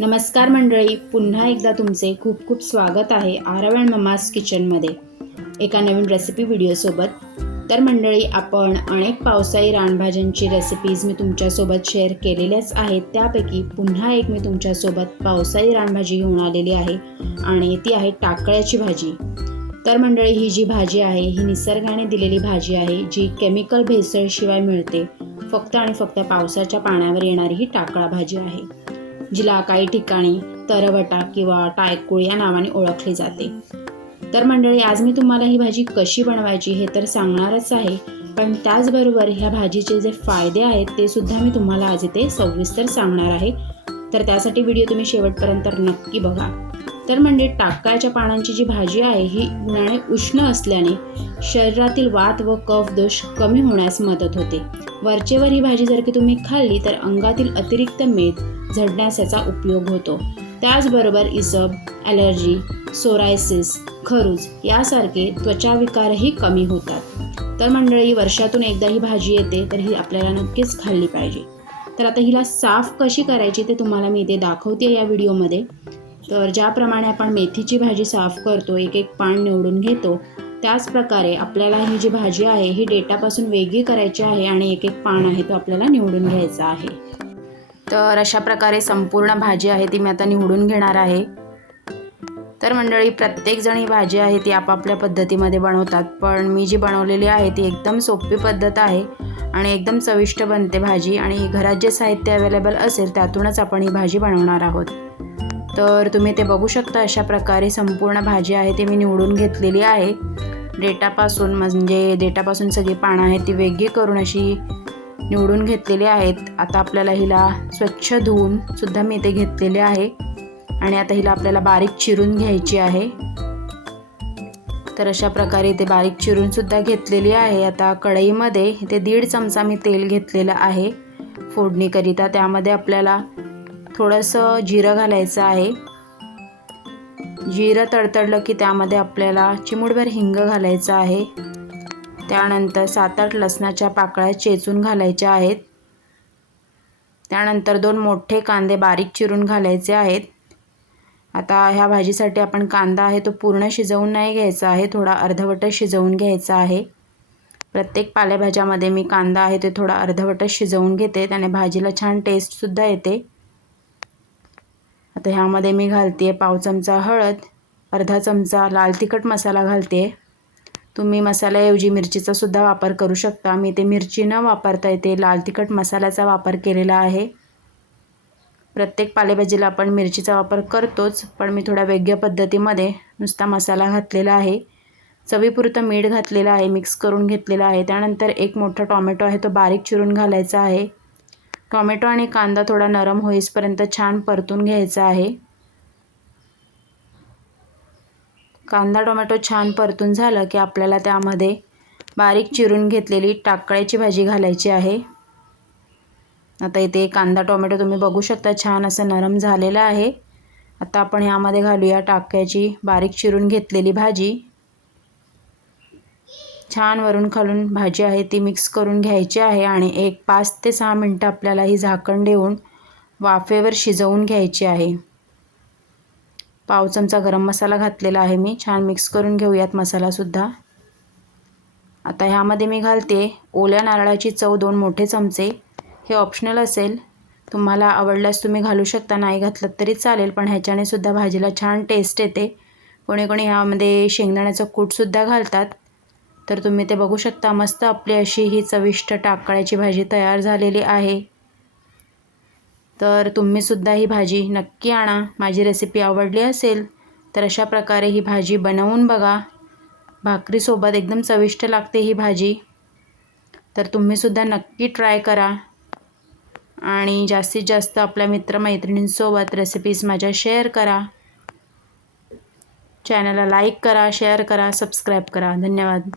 नमस्कार मंडळी पुन्हा एकदा तुमचे खूप खूप स्वागत आहे आरव अँड ममास किचनमध्ये. एका नवीन रेसिपी व्हिडिओसोबत. तर मंडळी आपण अनेक पावसाळी रानभाज्यांची रेसिपीज मी तुमच्यासोबत शेअर केलेल्याच आहेत. त्यापैकी पुन्हा एक मी तुमच्यासोबत पावसाळी रानभाजी घेऊन आलेली आहे आणि ती आहे टाकळ्याची भाजी. तर मंडळी ही जी भाजी आहे ही निसर्गाने दिलेली भाजी आहे जी केमिकल भेसळशिवाय मिळते. फक्त आणि फक्त पावसाच्या पाण्यावर येणारी ही टाकळा भाजी आहे. जिला काही ठिकाणी तरवटा किंवा टायकुळ या नावाने ओळखली जाते. तर मंडळी आज मी तुम्हाला ही भाजी कशी बनवायची हे तर सांगणारच आहे. पण त्याचबरोबर ह्या भाजीचे जे फायदे आहेत ते सुद्धा मी तुम्हाला आज इथे सविस्तर सांगणार आहे. तर त्यासाठी व्हिडिओ तुम्ही शेवटपर्यंत नक्की बघा. तर म्हणजे टाकायच्या पानांची जी भाजी आहे ही उन्हाळे उष्ण असल्याने शरीरातील वात व कफ दोष कमी होण्यास मदत होते. वरचेवर ही भाजी जर की तुम्ही खाल्ली तर अंगातील अतिरिक्त मेद झडण्यास याचा उपयोग होतो. त्याचबरोबर इसब ॲलर्जी सोरायसिस खरूज यासारखे त्वचाविकारही कमी होतात. तर मंडळी वर्षातून एकदा ही भाजी येते तर ही आपल्याला नक्कीच खाल्ली पाहिजे. तर आता हिला साफ कशी करायची ते तुम्हाला मी इथे दाखवते या व्हिडिओमध्ये. तर ज्याप्रमाणे आपण मेथीची भाजी साफ करतो एक एक पान निवडून घेतो त्याच प्रकारे आपल्याला ही जी भाजी आहे ही डेटापासून वेगळी करायची आहे आणि एक एक पान आहे तो आपल्याला निवडून घ्यायचा आहे. तर अशा प्रकारे संपूर्ण भाजी आहे ती मी आता निवडून घेणार आहे. तर मंडळी प्रत्येकजण ही भाजी आहे ती आपापल्या पद्धतीमध्ये बनवतात. पण मी जी बनवलेली आहे ती एकदम सोपी पद्धत आहे आणि एकदम चविष्ट बनते भाजी आणि घरात जे साहित्य अवेलेबल असेल त्यातूनच आपण ही भाजी बनवणार आहोत. तर तुम्ही ते बघू शकता अशा प्रकारे संपूर्ण भाजी आहे ती मी निवडून घेतलेली आहे. डेटापासून म्हणजे डेटापासून सगळी पानं आहेत ती वेगळी करून अशी निवडून घेतलेले आहेत. आता आपल्याला हिला स्वच्छ धुवून सुद्धा मी ते घेतलेले आहे. आणि आता हिला आपल्याला बारीक चिरून घ्यायची आहे. तर अशा प्रकारे ते बारीक चिरून सुद्धा घेतलेली आहे. आता कढईमध्ये इथे दीड चमचा मी तेल घेतलेलं आहे. फोडणीकरिता त्यामध्ये आपल्याला थोडंसं जिरं घालायचं आहे. जिरं तडतडलं की त्यामध्ये आपल्याला चिमूडभर हिंग घालायचं आहे. त्यानंतर सात आठ लसणाच्या पाकळ्या चेचून घालायच्या आहेत. त्यानंतर दोन मोठे कांदे बारीक चिरून घालायचे आहेत. आता ह्या भाजीसाठी आपण कांदा आहे तो पूर्ण शिजवून नाही घ्यायचा आहे थोडा अर्धवटच शिजवून घ्यायचा आहे. प्रत्येक पालेभाज्यामध्ये मी कांदा आहे ते थोडा अर्धवटच शिजवून घेते त्याने भाजीला छान टेस्टसुद्धा येते. आता ह्यामध्ये मी घालते पाव चमचा हळद अर्धा चमचा लाल तिखट मसाला घालते तुम्ही मसाल्याऐवजी मिरचीचा सुद्धा वापर करू शकता. मी ते मिरची न वापरता येते लाल तिखट मसाल्याचा वापर केलेला आहे. प्रत्येक पालेभाजीला आपण मिरचीचा वापर करतोच पण मी थोड्या वेगळ्या पद्धतीमध्ये नुसता मसाला घातलेला आहे. चवीपुरतं मीठ घातलेलं आहे मिक्स करून घेतलेलं आहे. त्यानंतर एक मोठा टॉमॅटो आहे तो बारीक चिरून घालायचा आहे. टॉमॅटो आणि कांदा थोडा नरम होईसपर्यंत छान परतून घ्यायचा आहे. कांदा टोमॅटो छान परतून झालं की आपल्याला त्यामध्ये बारीक चिरून घेतलेली टाकळ्याची भाजी घालायची आहे. आता इथे कांदा टोमॅटो तुम्ही बघू शकता छान असं नरम झालेलं आहे. आता आपण ह्यामध्ये घालूया टाक्याची बारीक चिरून घेतलेली भाजी. छान वरून खालून भाजी आहे ती मिक्स करून घ्यायची आहे आणि एक पाच ते सहा मिनटं आपल्याला ही झाकण देऊन वाफेवर शिजवून घ्यायची आहे. पाव चमचा गरम मसाला घातलेला आहे मी. छान मिक्स करून घेऊयात मसालासुद्धा आता ह्यामध्ये मी घालते ओल्या नारळाची चव दोन मोठे चमचे. हे ऑप्शनल असेल. तुम्हाला आवडल्यास तुम्ही घालू शकता नाही घातलं तरी चालेल पण ह्याच्याने सुद्धा भाजीला छान टेस्ट येते. कोणी कोणी ह्यामध्ये शेंगदाण्याचं कूटसुद्धा घालतात. तर तुम्ही ते बघू शकता मस्त आपली अशी ही चविष्ट टाकळ्याची भाजी तयार झालेली आहे. तर तुम्हीसुद्धा ही भाजी नक्की आणा. माझी रेसिपी आवडली असेल तर अशा प्रकारे ही भाजी बनवून बघा. भाकरीसोबत एकदम चविष्ट लागते ही भाजी. तर तुम्हीसुद्धा नक्की ट्राय करा. आणि जास्तीत जास्त आपल्या मित्रमैत्रिणींसोबत रेसिपीज माझ्या शेअर करा. चॅनलला लाईक करा शेअर करा सबस्क्राईब करा. धन्यवाद.